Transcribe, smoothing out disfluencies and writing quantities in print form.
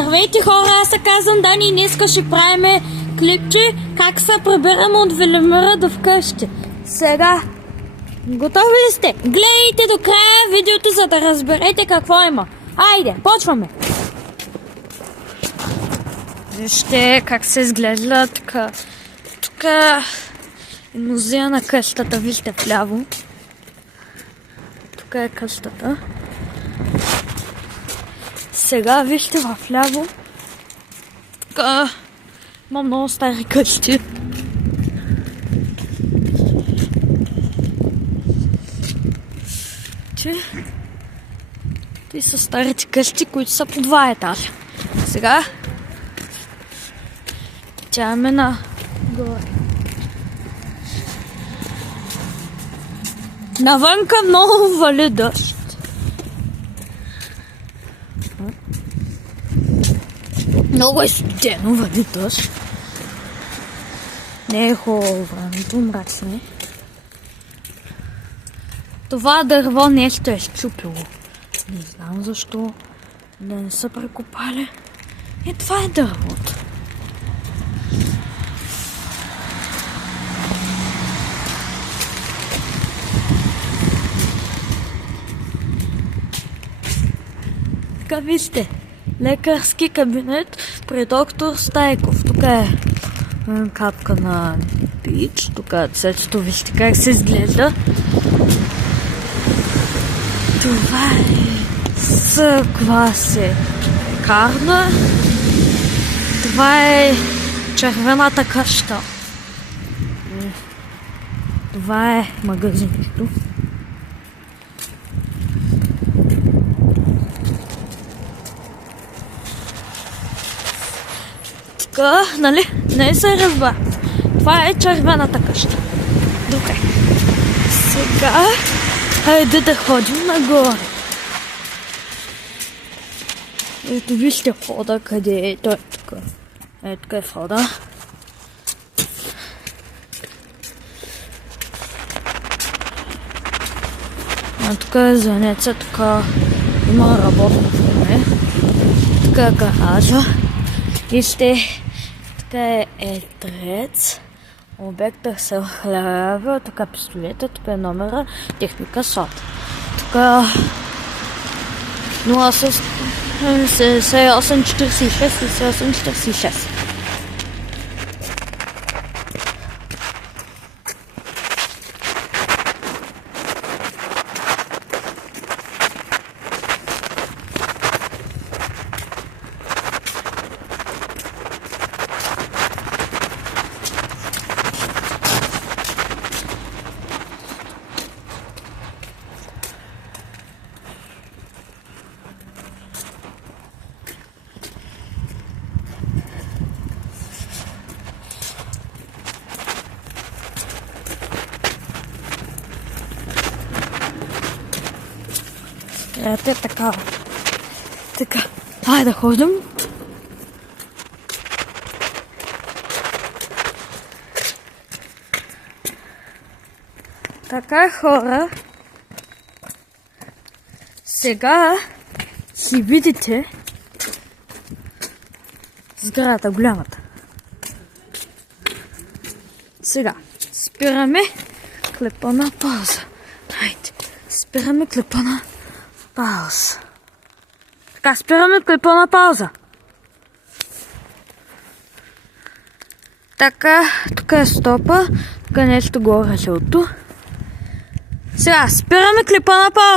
Здравейте хора, аз се казвам Дани и днеска ще правим клипче как се прибираме от Велимира до вкъщи. Сега, готови ли сте? Гледайте до края видеото, за да разберете какво има. Айде, почваме! Вижте как се изглежда така. Тук е музея на къщата, вижте вляво. Тук е къщата. Сега вижте вляво. Тук има много стари къщи. Те са старите къщи, които са по 2 етажа. Сега тяме на горе. Навънка много вали дъжд. Много е студено, вали дъжд. Не е хубаво времето, мрачно е. Това дърво нещо е счупило. Не знам защо не са прекопали. И това е дървото. Така вижте, лекарски кабинет при доктор Стайков. Тук е капка на пич, тук е цветето, вижте как се изглежда. Това е с квасе карна. Това е червената къща. Това е магазинчето. Така, нали? Не се разбра. Това е червената къща. Добре. Сега хайде да ходим нагоре. Ето вижте входа, къде е. Той е тук. Ето тук е входа. А тук е звънеца, тук има работно време. Тук е гаража. Вижте, тук е етрец. Обекта се хлява, тук е пистолета, тук е номера, техника СОТ. Тук е 0846. Ето е така. Така. Хайде да ходим. Така, хора. Сега си видите сградата, голямата. Сега спираме клипа на пауза. Хайде. Спираме клипа на пауза. Така, спираме клипа на пауза. Така, тук е стопа, тук е нещо горе жълто. Сега, спираме клипа на пауза.